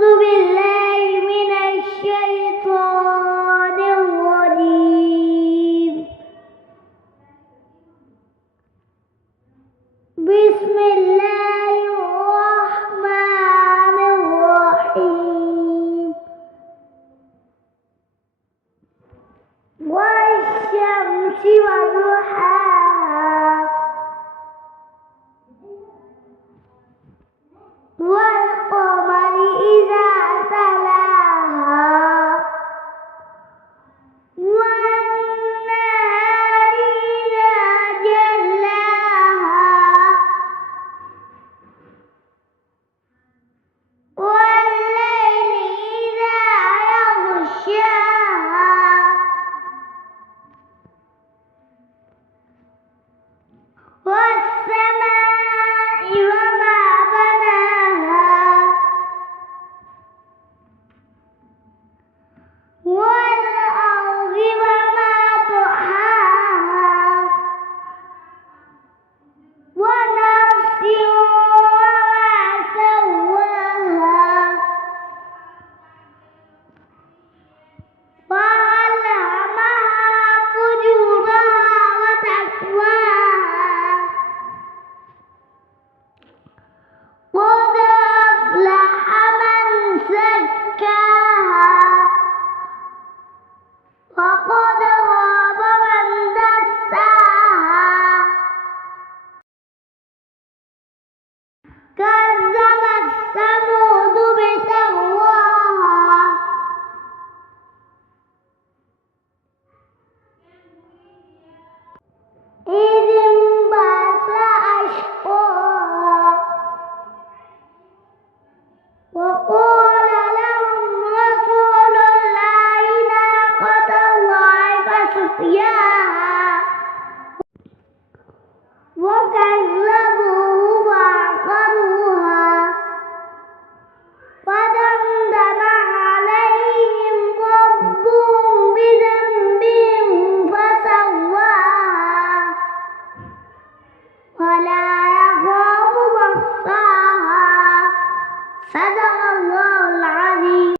بالله من الشيطان الرجيم. بسم الله الرحمن الرحيم. والشمس وضحاها والقمر إذا تلاها والنهار إذا جلاها والليل إذا يغشاها والسماء وما بناها والأرض وما طحاها ونفس وما سواها فألهمها فجورها وتقواها قد أفلح من زكاها وقد خاب من دساها كذبت ثمود بطغواها إذ انبعث أشقاها وقال لهم رسول الله ناقة الله فسقياها وكذبوه فعقروها فدمدم عليهم ربهم بذنبهم فسواها ولا يخاف بخساها. صدق الله العظيم.